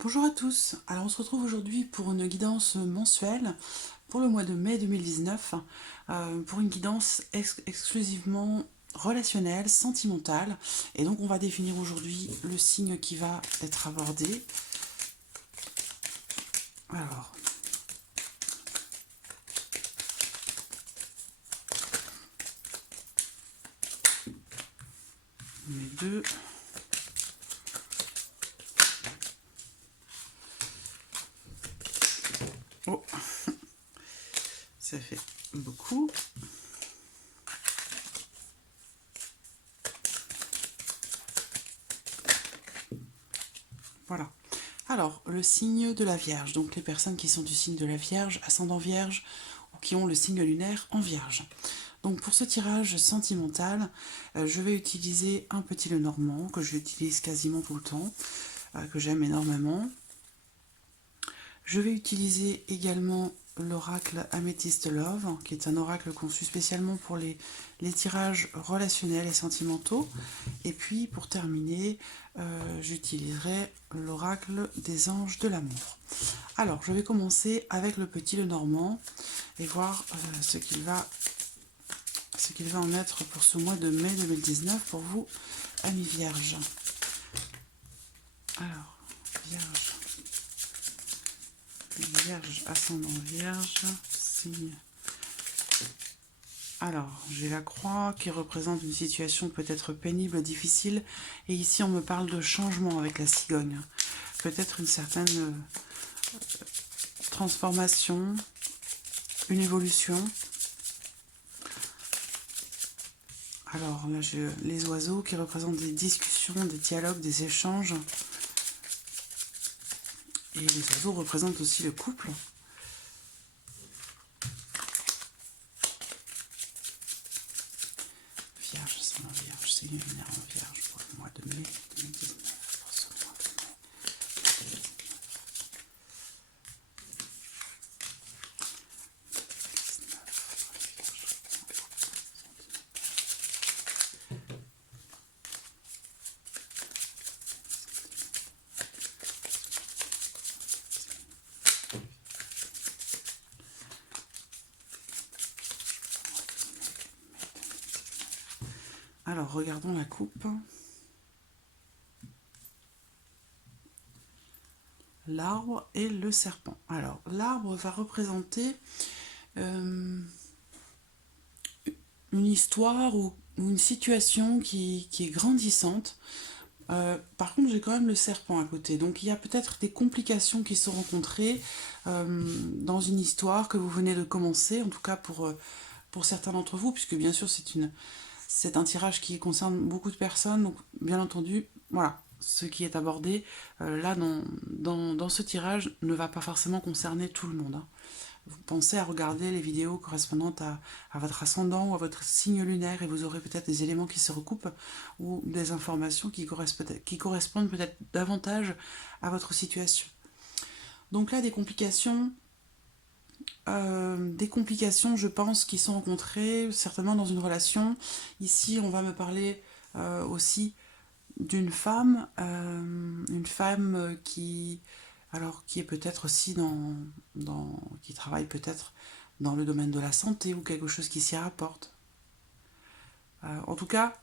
Bonjour à tous, alors on se retrouve aujourd'hui pour une guidance mensuelle pour le mois de mai 2019, pour une guidance exclusivement relationnelle, sentimentale, et donc on va définir aujourd'hui le signe qui va être abordé. Alors, les deux. Oh, ça fait beaucoup. Voilà. Alors, le signe de la Vierge, donc les personnes qui sont du signe de la Vierge, ascendant Vierge, ou qui ont le signe lunaire en Vierge. Donc pour ce tirage sentimental, je vais utiliser un petit Lenormand, que j'utilise quasiment tout le temps, que j'aime énormément. Je vais utiliser également l'oracle Amethyst Love, qui est un oracle conçu spécialement pour les tirages relationnels et sentimentaux. Et puis, pour terminer, j'utiliserai l'oracle des anges de l'amour. Alors, je vais commencer avec le petit Lenormand et voir ce qu'il va en être pour ce mois de mai 2019 pour vous, amis vierges. Alors, vierge. Vierge, ascendant vierge, signe. Alors, j'ai la croix qui représente une situation peut-être pénible, difficile. Et ici, on me parle de changement avec la cigogne. Peut-être une certaine transformation, une évolution. Alors là, j'ai les oiseaux qui représentent des discussions, des dialogues, des échanges. Et les oiseaux représentent aussi le couple. Vierge, c'est en vierge, c'est lunaire en vierge pour le mois de mai 2019. Pour ce mois de mai. Alors, regardons la coupe. L'arbre et le serpent. Alors, l'arbre va représenter une histoire ou une situation qui est grandissante. Par contre, j'ai quand même le serpent à côté. Donc, il y a peut-être des complications qui sont rencontrées dans une histoire que vous venez de commencer, en tout cas pour certains d'entre vous, puisque bien sûr, c'est un tirage qui concerne beaucoup de personnes. Donc, bien entendu, voilà, ce qui est abordé là dans ce tirage ne va pas forcément concerner tout le monde. Hein. Vous pensez à regarder les vidéos correspondantes à votre ascendant ou à votre signe lunaire et vous aurez peut-être des éléments qui se recoupent ou des informations qui correspondent peut-être davantage à votre situation. Donc là, des complications, je pense, qui sont rencontrées certainement dans une relation. Ici, on va me parler aussi d'une femme, qui est peut-être aussi qui travaille peut-être dans le domaine de la santé ou quelque chose qui s'y rapporte. En tout cas,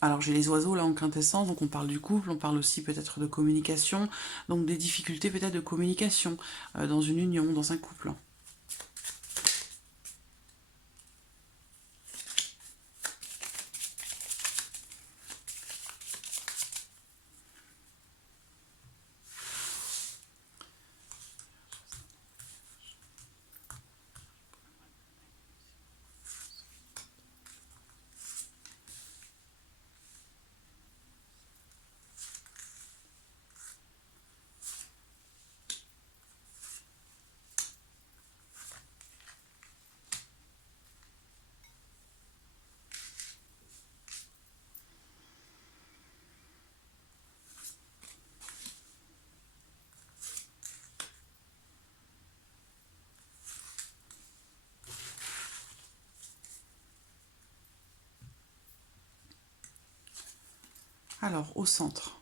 alors j'ai les oiseaux là en quintessence, donc on parle du couple, on parle aussi peut-être de communication, donc des difficultés peut-être de communication dans une union, dans un couple. Alors, au centre.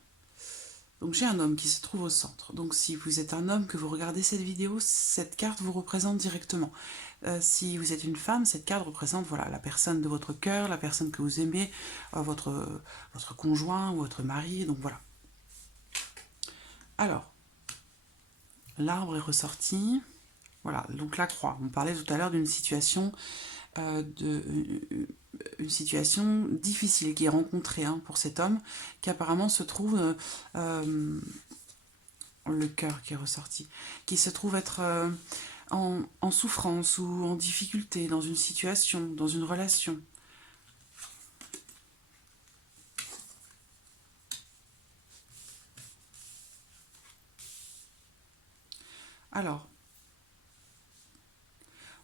Donc j'ai un homme qui se trouve au centre. Donc si vous êtes un homme que vous regardez cette vidéo, cette carte vous représente directement. Si vous êtes une femme, cette carte représente voilà, la personne de votre cœur, la personne que vous aimez, votre conjoint ou votre mari. Donc voilà. Alors, l'arbre est ressorti. Voilà, donc la croix. On parlait tout à l'heure d'une situation, une situation difficile qui est rencontrée hein, pour cet homme, qui apparemment se trouve, le cœur qui est ressorti, qui se trouve être en souffrance ou en difficulté dans une situation, dans une relation. Alors,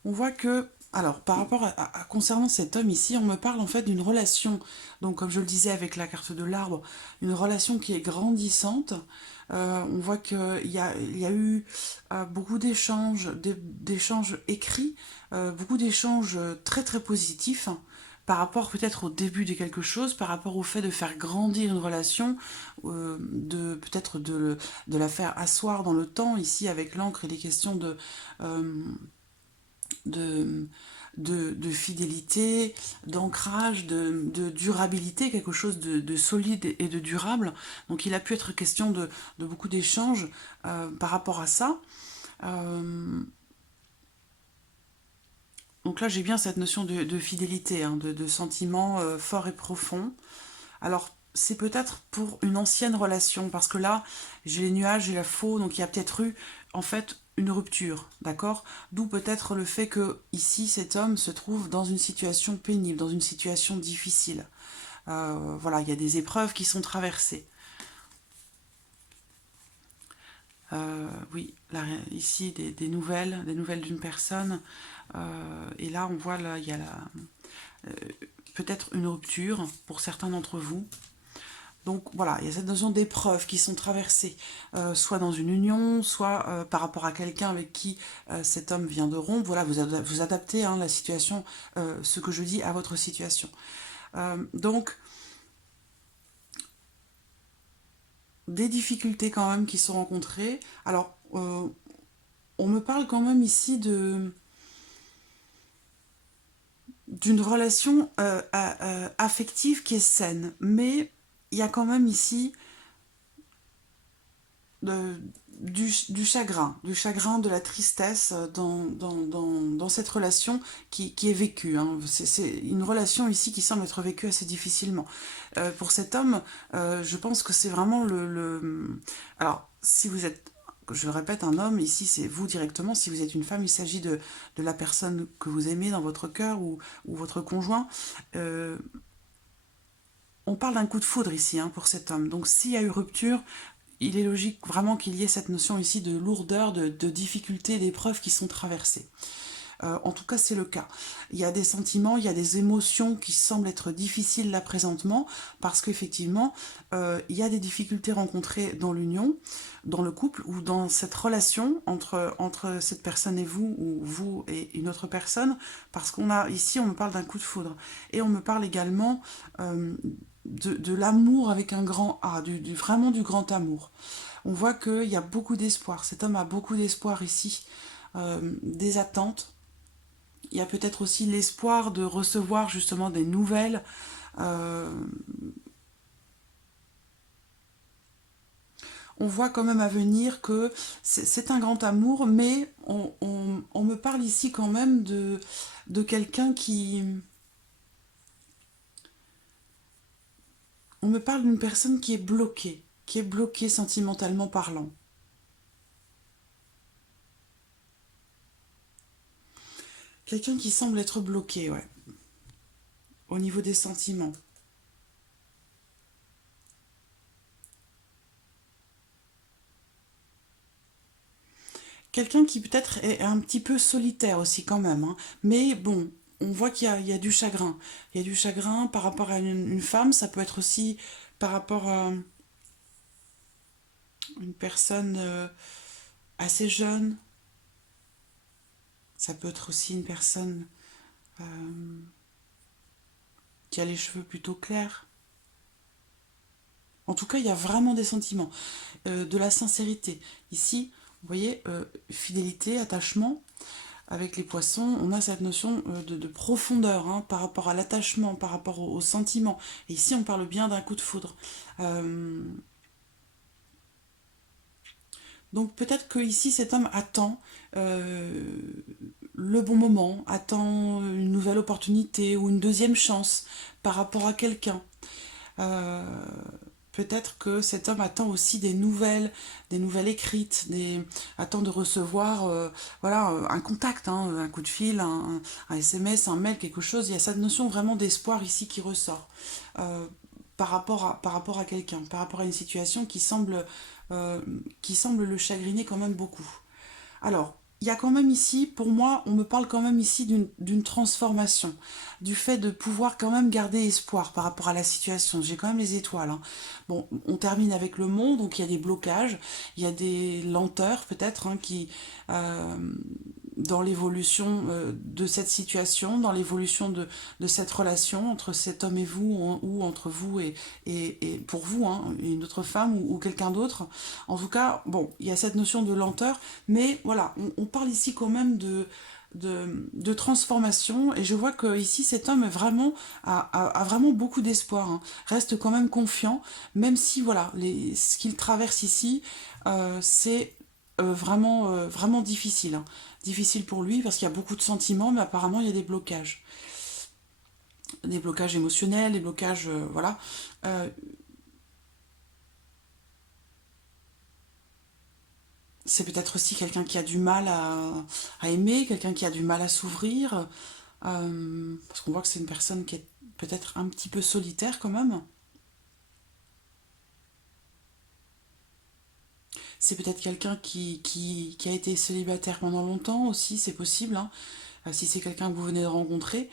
on voit que, alors par rapport concernant cet homme ici, on me parle en fait d'une relation, donc comme je le disais avec la carte de l'arbre, une relation qui est grandissante. On voit qu'il y a eu beaucoup d'échanges, d'échanges écrits, beaucoup d'échanges très très positifs, hein, par rapport peut-être au début de quelque chose, par rapport au fait de faire grandir une relation, de peut-être de la faire asseoir dans le temps. Ici, avec l'encre, il est question euh, de, de fidélité, d'ancrage, de durabilité, quelque chose de solide et de durable. Donc il a pu être question de beaucoup d'échanges par rapport à ça. Donc là j'ai bien cette notion de fidélité, hein, de sentiments forts et profonds. Alors c'est peut-être pour une ancienne relation, parce que là, j'ai les nuages, j'ai la faux, donc il y a peut-être eu, en fait, une rupture, d'accord? D'où peut-être le fait que, ici, cet homme se trouve dans une situation pénible, dans une situation difficile. Voilà, il y a des épreuves qui sont traversées. Oui, là, ici, des nouvelles d'une personne. Et là, on voit, là, il y a peut-être une rupture pour certains d'entre vous. Donc voilà, il y a cette notion d'épreuves qui sont traversées, soit dans une union, soit par rapport à quelqu'un avec qui cet homme vient de rompre. Voilà, vous adaptez hein, la situation, ce que je dis à votre situation. Donc, des difficultés quand même qui sont rencontrées. Alors, on me parle quand même ici d'une relation affective qui est saine, mais il y a quand même ici de, du chagrin, de la tristesse dans cette relation qui est vécue. Hein. C'est une relation ici qui semble être vécue assez difficilement. Pour cet homme, je pense que c'est vraiment Alors, si vous êtes, je le répète, un homme, ici c'est vous directement. Si vous êtes une femme, il s'agit de la personne que vous aimez dans votre cœur ou votre conjoint. On parle d'un coup de foudre ici hein, pour cet homme. Donc s'il y a eu rupture, il est logique vraiment qu'il y ait cette notion ici de lourdeur, de difficulté, d'épreuves qui sont traversées. En tout cas, c'est le cas. Il y a des sentiments, il y a des émotions qui semblent être difficiles là présentement, parce qu'effectivement, il y a des difficultés rencontrées dans l'union, dans le couple, ou dans cette relation entre cette personne et vous, ou vous et une autre personne, parce qu'on a ici, on me parle d'un coup de foudre. Et on me parle également de l'amour avec un grand A, vraiment du grand amour. On voit qu'il y a beaucoup d'espoir. Cet homme a beaucoup d'espoir ici, des attentes. Il y a peut-être aussi l'espoir de recevoir justement des nouvelles. On voit quand même à venir que c'est un grand amour, mais on me parle ici quand même de quelqu'un qui... On me parle d'une personne qui est bloquée sentimentalement parlant. Quelqu'un qui semble être bloqué, ouais, au niveau des sentiments. Quelqu'un qui peut-être est un petit peu solitaire aussi quand même, hein. Mais bon, on voit il y a du chagrin. Il y a du chagrin par rapport à une femme, ça peut être aussi par rapport à une personne assez jeune, ça peut être aussi une personne qui a les cheveux plutôt clairs. En tout cas, il y a vraiment des sentiments, de la sincérité. Ici, vous voyez, fidélité, attachement. Avec les poissons, on a cette notion de profondeur hein, par rapport à l'attachement, par rapport au sentiment. Et ici, on parle bien d'un coup de foudre. Euh, donc peut-être que ici, cet homme attend euh, le bon moment, attend une nouvelle opportunité ou une deuxième chance par rapport à quelqu'un. Euh, Peut-être que cet homme attend aussi des nouvelles écrites, attend de recevoir voilà, un contact, hein, un coup de fil, un SMS, un mail, quelque chose. Il y a cette notion vraiment d'espoir ici qui ressort euh, par rapport à quelqu'un, par rapport à une situation euh, qui semble le chagriner quand même beaucoup. Alors, il y a quand même ici, pour moi, on me parle quand même ici d'une transformation, du fait de pouvoir quand même garder espoir par rapport à la situation. J'ai quand même les étoiles. Hein. Bon, on termine avec le monde, donc il y a des blocages, il y a des lenteurs peut-être euh, dans l'évolution de cette situation, dans l'évolution de cette relation entre cet homme et vous, ou entre vous et pour vous, hein, une autre femme ou quelqu'un d'autre. En tout cas, bon, il y a cette notion de lenteur, mais voilà, on parle ici quand même de transformation, et je vois que ici cet homme a vraiment beaucoup d'espoir, hein, reste quand même confiant, même si voilà, ce qu'il traverse ici, c'est vraiment difficile. Hein. Difficile pour lui parce qu'il y a beaucoup de sentiments, mais apparemment il y a des blocages émotionnels, des blocages, voilà. Euh, c'est peut-être aussi quelqu'un qui a du mal à aimer, quelqu'un qui a du mal à s'ouvrir, parce qu'on voit que c'est une personne qui est peut-être un petit peu solitaire quand même. C'est peut-être quelqu'un qui a été célibataire pendant longtemps aussi, c'est possible, hein. Si c'est quelqu'un que vous venez de rencontrer,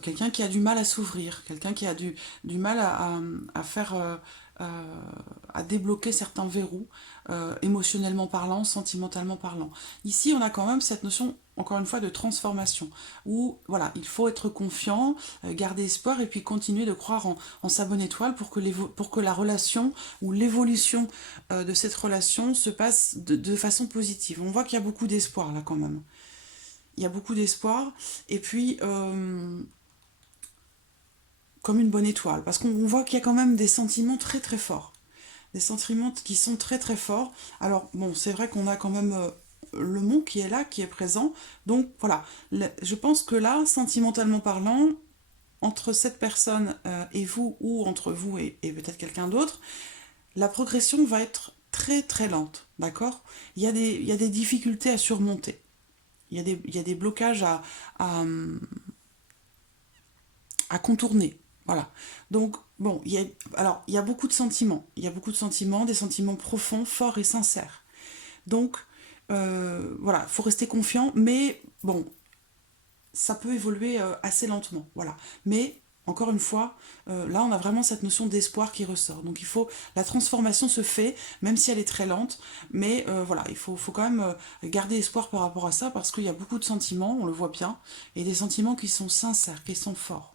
quelqu'un qui a du mal à s'ouvrir, quelqu'un qui a du mal à faire, à débloquer certains verrous, émotionnellement parlant, sentimentalement parlant. Ici, on a quand même cette notion, encore une fois, de transformation, où voilà, il faut être confiant, garder espoir et puis continuer de croire en sa bonne étoile pour que la relation ou l'évolution de cette relation se passe de façon positive. On voit qu'il y a beaucoup d'espoir là quand même. Il y a beaucoup d'espoir, et puis comme une bonne étoile, parce qu'on voit qu'il y a quand même des sentiments très très forts, des sentiments qui sont très très forts. Alors bon, c'est vrai qu'on a quand même le mont qui est là, qui est présent, donc voilà, je pense que là, sentimentalement parlant, entre cette personne et vous, ou entre vous et peut-être quelqu'un d'autre, la progression va être très très lente, d'accord. Il y a des difficultés à surmonter, il y a des blocages à contourner. Voilà. Donc, bon, alors, il y a beaucoup de sentiments. Il y a beaucoup de sentiments, des sentiments profonds, forts et sincères. Donc, voilà, il faut rester confiant, mais bon, ça peut évoluer assez lentement. Voilà. Mais, encore une fois, là, on a vraiment cette notion d'espoir qui ressort. Donc, la transformation se fait, même si elle est très lente, mais voilà, faut quand même garder espoir par rapport à ça, parce qu'il y a beaucoup de sentiments, on le voit bien, et des sentiments qui sont sincères, qui sont forts.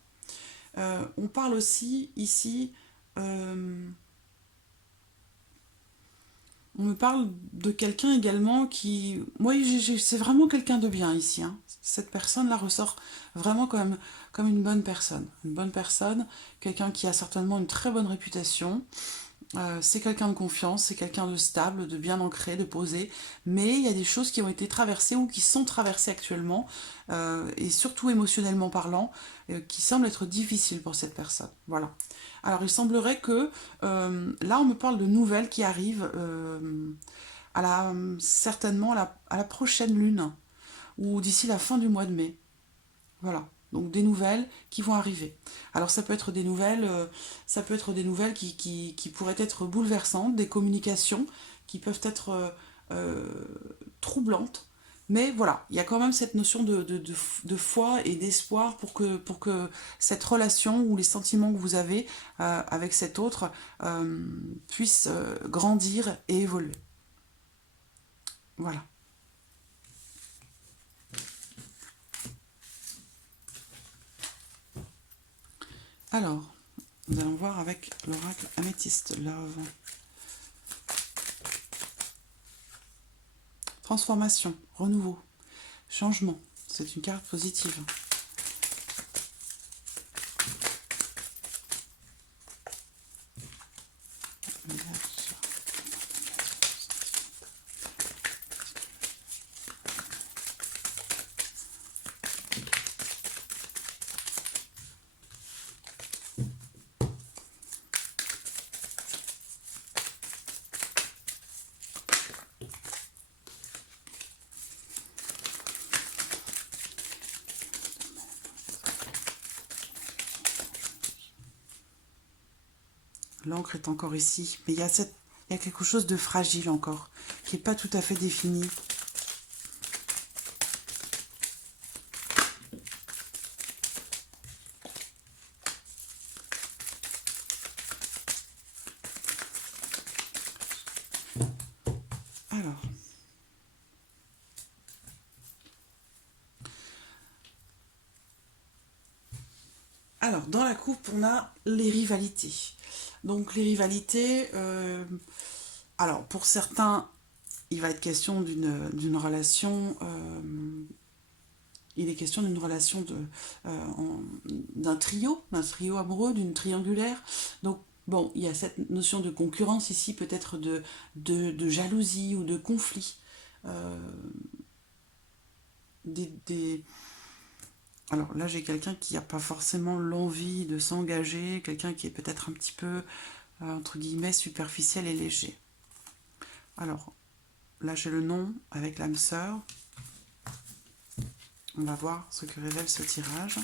On parle aussi ici, euh, on me parle de quelqu'un également qui... Oui, c'est vraiment quelqu'un de bien ici. Hein. Cette personne-là ressort vraiment comme une bonne personne. Une bonne personne, quelqu'un qui a certainement une très bonne réputation. C'est quelqu'un de confiance, c'est quelqu'un de stable, de bien ancré, de posé, mais il y a des choses qui ont été traversées ou qui sont traversées actuellement, et surtout émotionnellement parlant, qui semblent être difficiles pour cette personne. Voilà. Alors il semblerait que là on me parle de nouvelles qui arrivent certainement à la prochaine lune ou d'ici la fin du mois de mai. Voilà. Donc des nouvelles qui vont arriver. Alors ça peut être des nouvelles qui pourraient être bouleversantes, des communications qui peuvent être troublantes. Mais voilà, il y a quand même cette notion de foi et d'espoir pour que cette relation ou les sentiments que vous avez avec cet autre puissent grandir et évoluer. Voilà. Alors, Nous allons voir avec l'oracle Amethyst Love. Transformation, renouveau, changement. C'est une carte positive. L'encre est encore ici, mais il y a quelque chose de fragile encore, qui n'est pas tout à fait défini. Alors, dans la coupe, on a les rivalités. Donc, les rivalités, alors, pour certains, il va être question d'une relation, il est question d'une relation d'un trio amoureux, d'une triangulaire. Donc, bon, il y a cette notion de concurrence ici, peut-être de jalousie ou de conflit. Alors là, j'ai quelqu'un qui n'a pas forcément l'envie de s'engager, quelqu'un qui est peut-être un petit peu, entre guillemets, superficiel et léger. Alors, là, j'ai le nom avec l'âme sœur. On va voir ce que révèle ce tirage.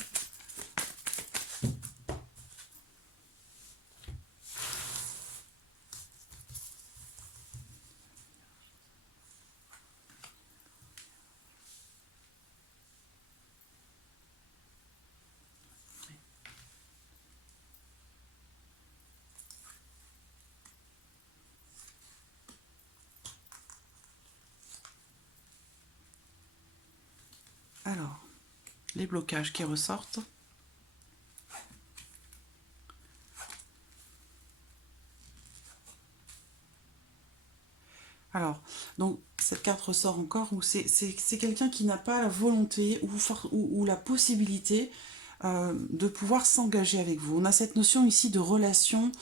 Alors, les blocages qui ressortent. Alors, donc, cette carte ressort encore où c'est quelqu'un qui n'a pas la volonté ou la possibilité de pouvoir s'engager avec vous. On a cette notion ici de relation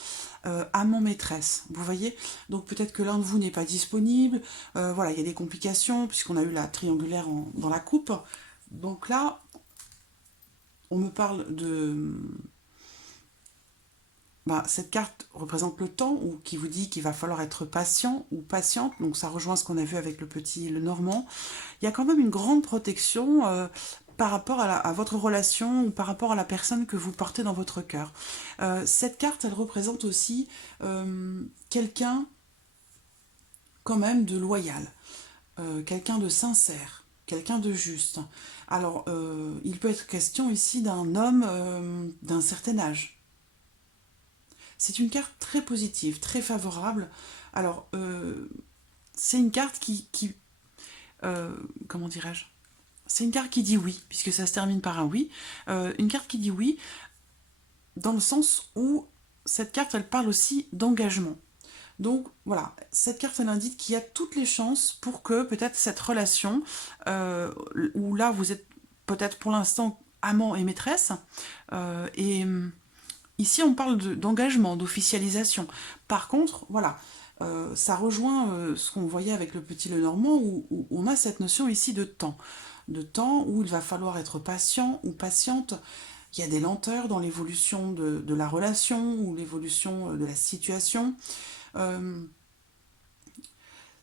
amant-maîtresse, vous voyez. Donc peut-être que l'un de vous n'est pas disponible, voilà, il y a des complications puisqu'on a eu la triangulaire dans la coupe. Donc là, on me parle de... cette carte représente le temps, ou qui vous dit qu'il va falloir être patient ou patiente, donc ça rejoint ce qu'on a vu avec le Normand. Il y a quand même une grande protection par rapport à votre relation ou par rapport à la personne que vous portez dans votre cœur. Cette carte, elle représente aussi quelqu'un quand même de loyal, quelqu'un de sincère, quelqu'un de juste. Alors, il peut être question ici d'un homme d'un certain âge. C'est une carte très positive, très favorable. Alors, c'est une carte comment dirais-je? C'est une carte qui dit oui, puisque ça se termine par un oui. Une carte qui dit oui, dans le sens où cette carte, elle parle aussi d'engagement. Donc voilà, cette carte, elle indique qu'il y a toutes les chances pour que peut-être cette relation, où là vous êtes peut-être pour l'instant amant et maîtresse, et ici on parle d'engagement, d'officialisation. Par contre, voilà, ça rejoint ce qu'on voyait avec le petit Lenormand, où on a cette notion ici de temps. De temps où il va falloir être patient ou patiente. Il y a des lenteurs dans l'évolution de la relation ou l'évolution de la situation.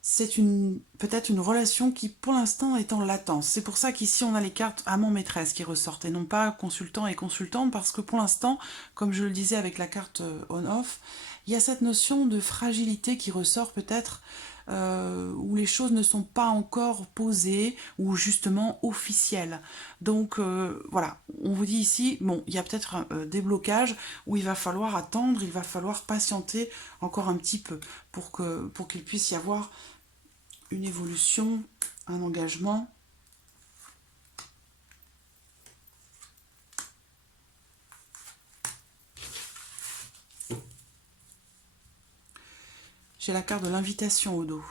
C'est peut-être une relation qui pour l'instant est en latence. C'est pour ça qu'ici on a les cartes amant-maîtresse qui ressortent et non pas consultant et consultante, parce que pour l'instant, comme je le disais avec la carte on-off, il y a cette notion de fragilité qui ressort peut-être où les choses ne sont pas encore posées ou justement officielles. Donc voilà, on vous dit ici, bon, il y a peut-être des blocages où il va falloir attendre, il va falloir patienter encore un petit peu pour qu'il puisse y avoir une évolution, un engagement. j'ai la carte de l'invitation au dos.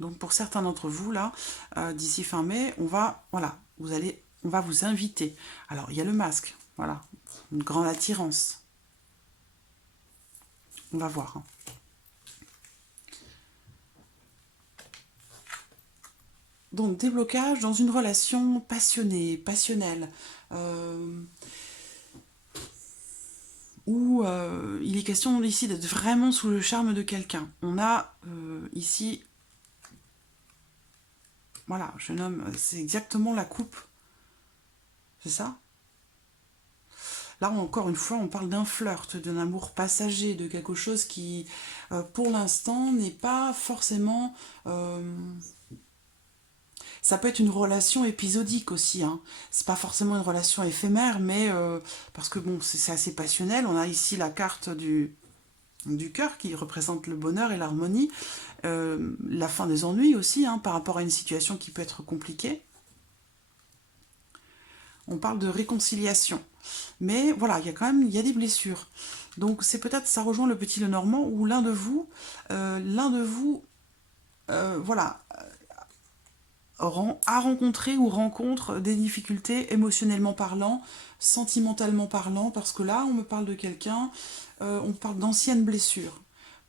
Donc pour certains d'entre vous, là, d'ici fin mai, on va, voilà, on va vous inviter. Alors, il y a le masque, voilà, une grande attirance. On va voir. Hein. Donc, déblocage dans une relation passionnée, passionnelle, où il est question ici d'être vraiment sous le charme de quelqu'un. On a ici, voilà, je nomme, c'est exactement la coupe, c'est ça? Là, encore une fois, on parle d'un flirt, d'un amour passager, de quelque chose qui, pour l'instant, n'est pas forcément... ça peut être une relation épisodique aussi, hein. C'est pas forcément une relation éphémère, mais parce que bon, c'est assez passionnel. On a ici la carte du cœur qui représente le bonheur et l'harmonie, la fin des ennuis aussi, hein, par rapport à une situation qui peut être compliquée. On parle de réconciliation. Mais voilà, il y a quand même des blessures. Donc c'est peut-être, ça rejoint le petit Lenormand, où l'un de vous, voilà, a rencontré ou rencontre des difficultés émotionnellement parlant, sentimentalement parlant, parce que là, on me parle de quelqu'un, on parle d'anciennes blessures,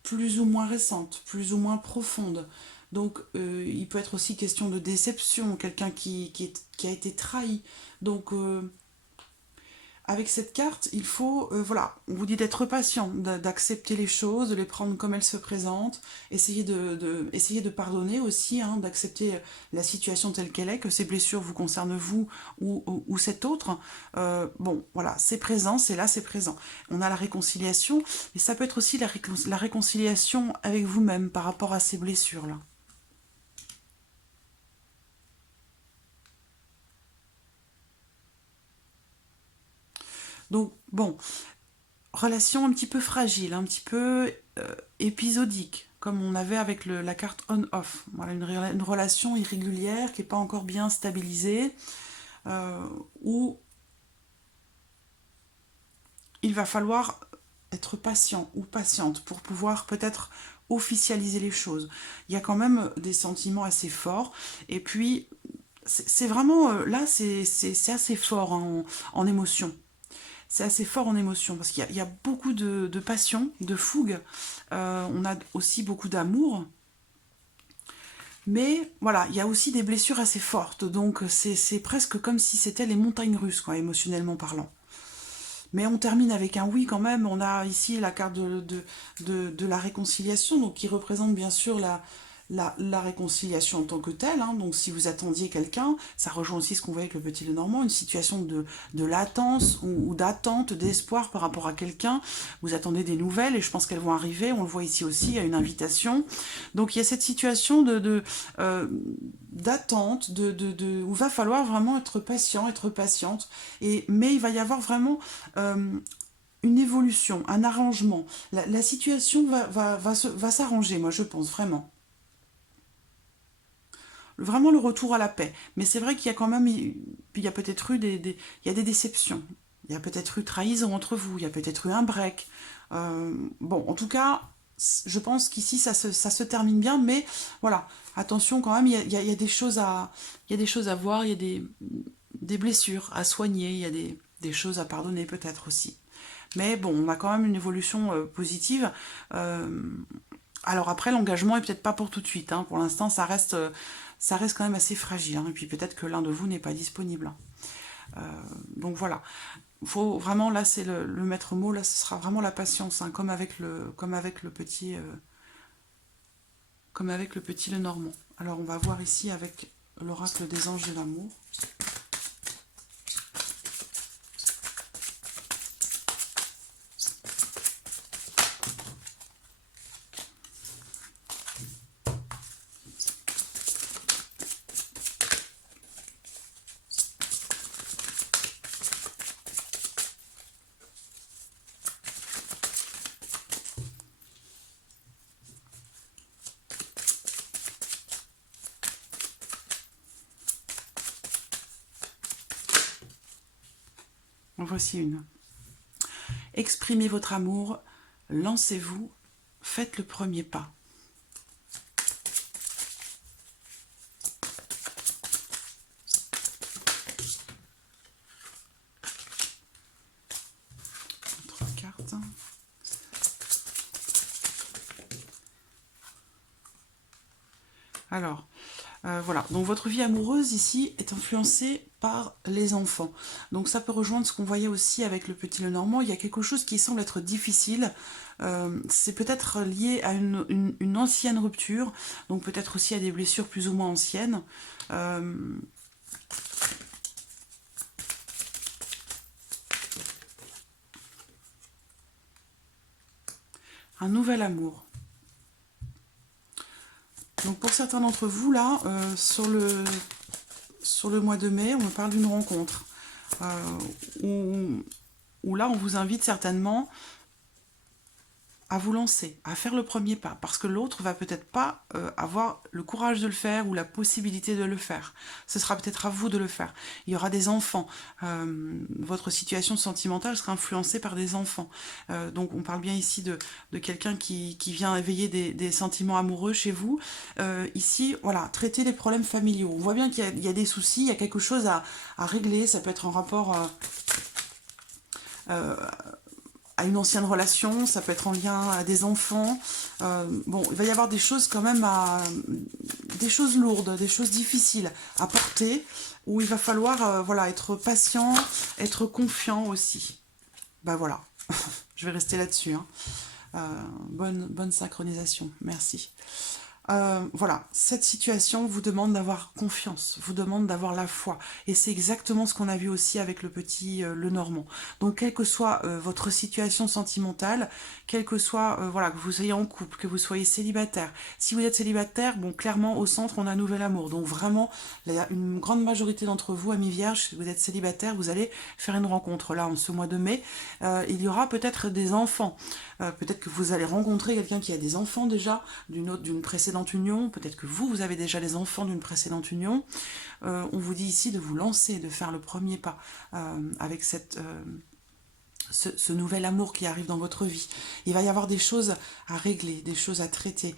plus ou moins récentes, plus ou moins profondes. Donc, il peut être aussi question de déception, quelqu'un qui a été trahi. Donc, avec cette carte, il faut, voilà, on vous dit d'être patient, d'accepter les choses, de les prendre comme elles se présentent, essayer essayer de pardonner aussi, hein, d'accepter la situation telle qu'elle est, que ces blessures vous concernent vous ou cet autre. Bon, voilà, c'est présent, c'est là, c'est présent. On a la réconciliation, et ça peut être aussi la réconciliation avec vous-même par rapport à ces blessures-là. Donc, bon, relation un petit peu fragile, un petit peu épisodique, comme on avait avec la carte on-off. Voilà, une relation irrégulière qui n'est pas encore bien stabilisée, où il va falloir être patient ou patiente pour pouvoir peut-être officialiser les choses. Il y a quand même des sentiments assez forts, et puis c'est vraiment, là c'est assez fort en émotion. C'est assez fort en émotion parce qu'il y a beaucoup de passion, de fougue. On a aussi beaucoup d'amour. Mais voilà, il y a aussi des blessures assez fortes. Donc c'est presque comme si c'était les montagnes russes, quoi, émotionnellement parlant. Mais on termine avec un oui quand même. On a ici la carte de la réconciliation, donc qui représente bien sûr la réconciliation en tant que telle. Hein. Donc si vous attendiez quelqu'un, ça rejoint aussi ce qu'on voit avec le petit Lenormand, une situation de latence ou d'attente, d'espoir par rapport à quelqu'un. Vous attendez des nouvelles et je pense qu'elles vont arriver. On le voit ici aussi, il y a une invitation. Donc il y a cette situation d'attente, où il va falloir vraiment être patient, être patiente. Mais il va y avoir vraiment une évolution, un arrangement. La situation va s'arranger, moi je pense, vraiment. Vraiment le retour à la paix. Mais c'est vrai qu'il y a quand même, il y a peut-être eu il y a des déceptions. Il y a peut-être eu trahison entre vous, il y a peut-être eu un break. Bon, en tout cas, je pense qu'ici ça se termine bien, mais voilà, attention quand même, il y a des choses il y a des choses à voir, il y a des blessures à soigner, il y a des choses à pardonner peut-être aussi. Mais bon, on a quand même une évolution positive. Euh, alors après, l'engagement est peut-être pas pour tout de suite. Hein. Pour l'instant, ça reste quand même assez fragile. Hein. Et puis peut-être que l'un de vous n'est pas disponible. Hein. Donc voilà. Faut vraiment, là, c'est le maître mot. Là, ce sera vraiment la patience, hein, comme avec le petit Lenormand. Alors on va voir ici avec l'oracle des anges de l'amour. En voici une. Exprimez votre amour, lancez-vous, faites le premier pas. Autre carte. Alors, voilà, donc votre vie amoureuse ici est influencée par les enfants. Donc ça peut rejoindre ce qu'on voyait aussi avec le petit Lenormand. Il y a quelque chose qui semble être difficile. C'est peut-être lié à une ancienne rupture, donc peut-être aussi à des blessures plus ou moins anciennes. Un nouvel amour. Donc pour certains d'entre vous, là, sur le mois de mai, on me parle d'une rencontre. Où là, on vous invite certainement à vous lancer, à faire le premier pas, parce que l'autre va peut-être pas avoir le courage de le faire ou la possibilité de le faire. Ce sera peut-être à vous de le faire. Il y aura des enfants. Votre situation sentimentale sera influencée par des enfants. Donc on parle bien ici de quelqu'un qui vient éveiller des sentiments amoureux chez vous. Ici, voilà, traiter les problèmes familiaux. On voit bien qu'il y a des soucis, il y a quelque chose à régler. Ça peut être en rapport à une ancienne relation, ça peut être en lien à des enfants. Bon, il va y avoir des choses quand même des choses lourdes, des choses difficiles à porter, où il va falloir voilà, être patient, être confiant aussi. Ben voilà, je vais rester là-dessus. Hein. Bonne synchronisation, merci. Voilà, cette situation vous demande d'avoir confiance, vous demande d'avoir la foi. Et c'est exactement ce qu'on a vu aussi avec le petit Lenormand. Donc, quelle que soit votre situation sentimentale, quel que soit, voilà, que vous soyez en couple, que vous soyez célibataire. Si vous êtes célibataire, bon, clairement, au centre, on a un nouvel amour. Donc, vraiment, une grande majorité d'entre vous, amis vierges, si vous êtes célibataire, vous allez faire une rencontre. Là, en ce mois de mai, il y aura peut-être des enfants. Peut-être que vous allez rencontrer quelqu'un qui a des enfants déjà, d'une précédente union, peut-être que vous avez déjà les enfants d'une précédente union. On vous dit ici de vous lancer, de faire le premier pas avec ce nouvel amour qui arrive dans votre vie. Il va y avoir des choses à régler, des choses à traiter,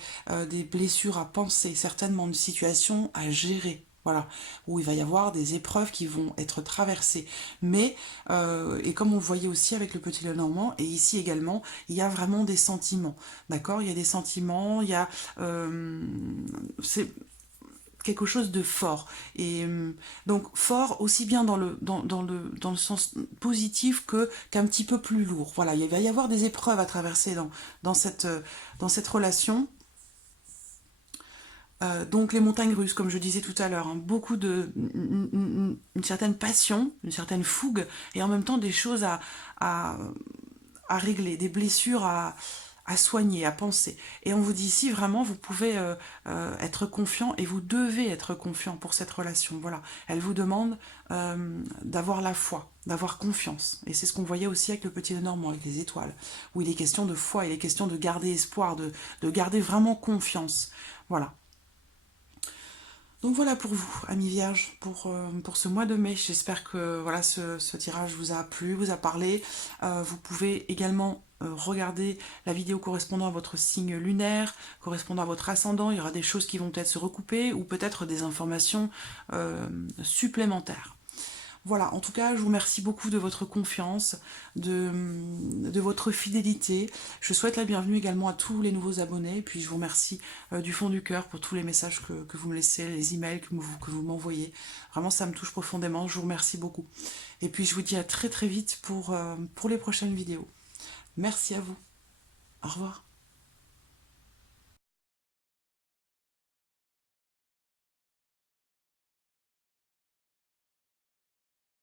des blessures à penser, certainement une situation à gérer. Voilà, où il va y avoir des épreuves qui vont être traversées. Mais, et comme on le voyait aussi avec le petit Lenormand, et ici également, il y a vraiment des sentiments. D'accord? Il y a des sentiments, il y a... c'est quelque chose de fort. Et donc fort aussi bien dans le sens positif qu'un petit peu plus lourd. Voilà, il va y avoir des épreuves à traverser dans cette relation. Donc les montagnes russes, comme je disais tout à l'heure, hein, beaucoup une certaine passion, une certaine fougue, et en même temps des choses à régler, des blessures à soigner, à penser. Et on vous dit ici, vraiment, vous pouvez être confiant, et vous devez être confiant pour cette relation. Voilà, elle vous demande d'avoir la foi, d'avoir confiance. Et c'est ce qu'on voyait aussi avec le petit Lenormand, avec les étoiles, où il est question de foi, il est question de garder espoir, de garder vraiment confiance. Voilà. Donc voilà pour vous, amis vierges, pour ce mois de mai. J'espère que voilà, ce tirage vous a plu, vous a parlé. Vous pouvez également regarder la vidéo correspondant à votre signe lunaire, correspondant à votre ascendant. Il y aura des choses qui vont peut-être se recouper ou peut-être des informations supplémentaires. Voilà, en tout cas, je vous remercie beaucoup de votre confiance, de votre fidélité. Je souhaite la bienvenue également à tous les nouveaux abonnés. Et puis, je vous remercie du fond du cœur pour tous les messages que vous me laissez, les emails que vous m'envoyez. Vraiment, ça me touche profondément. Je vous remercie beaucoup. Et puis, je vous dis à très très vite pour les prochaines vidéos. Merci à vous. Au revoir.